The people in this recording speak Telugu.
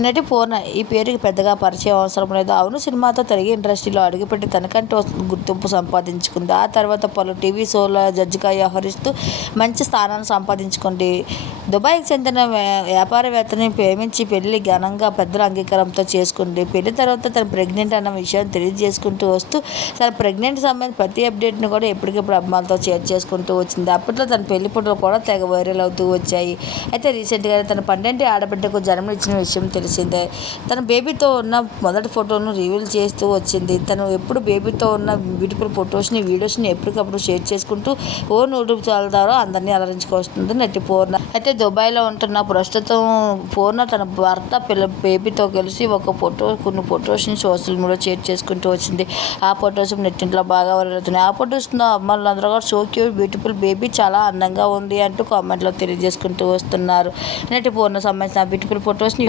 నటి పూర్ణ ఈ పేరుకి పెద్దగా పరిచయం అవసరం లేదు. అవును సినిమాతో తిరిగి ఇండస్ట్రీలో అడుగుపెట్టి తనకంటూ గుర్తింపు సంపాదించుకుంది. ఆ తర్వాత పలు టీవీ షోల జడ్జిగా వ్యవహరిస్తూ మంచి స్థానాన్ని సంపాదించుకుంది. దుబాయ్కి చెందిన వ్యా- వ్యాపారవేత్తని ప్రేమించి పెళ్ళి ఘనంగా పెద్దల అంగీకారంతో చేసుకుంది. పెళ్ళి తర్వాత తను ప్రెగ్నెంట్ అన్న విషయం తెలియజేసుకుంటూ వస్తూ తన ప్రెగ్నెంట్ సంబంధించిన ప్రతి అప్డేట్ని కూడా ఎప్పటికప్పుడు అభిమానులతో షేర్ చేసుకుంటూ వచ్చింది. అప్పట్లో తన పెళ్ళి ఫోటోలు కూడా తెగ వైరల్ అవుతూ వచ్చాయి. అయితే రీసెంట్గా తన పండంటి ఆడబిడ్డకు జన్మనిచ్చిన విషయం తెలిసిందే. తన బేబీతో ఉన్న మొదటి ఫోటోను రివీల్ చేస్తూ వచ్చింది. తను ఎప్పుడు బేబీతో ఉన్న బ్యూటిఫుల్ ఫొటోస్ని వీడియోస్ని ఎప్పటికప్పుడు షేర్ చేసుకుంటూ ఓ యూట్యూబ్ ఛానల్ ద్వారా అందరినీ అలరించుకొస్తుంది నటి పూర్ణ. అయితే దుబాయ్లో ఉంటున్న ప్రస్తుతం పూర్ణ తన భర్త పిల్ల బేబీతో కలిసి ఒక ఫోటో కొన్ని ఫొటోస్ని సోషల్ మీడియా షేర్ చేసుకుంటూ వచ్చింది. ఆ ఫొటోస్ నెట్టింట్లో బాగా వరలుతున్నాయి ఆ ఫొటోస్లో అమ్మాయిలందరూ కూడా సో క్యూట్ బ్యూటిఫుల్ బేబీ చాలా అందంగా ఉంది అంటూ కామెంట్లో తెలియజేసుకుంటూ వస్తున్నారు. నటి పూర్ణ సంబంధించిన బ్యూటిఫుల్ ఫొటోస్ని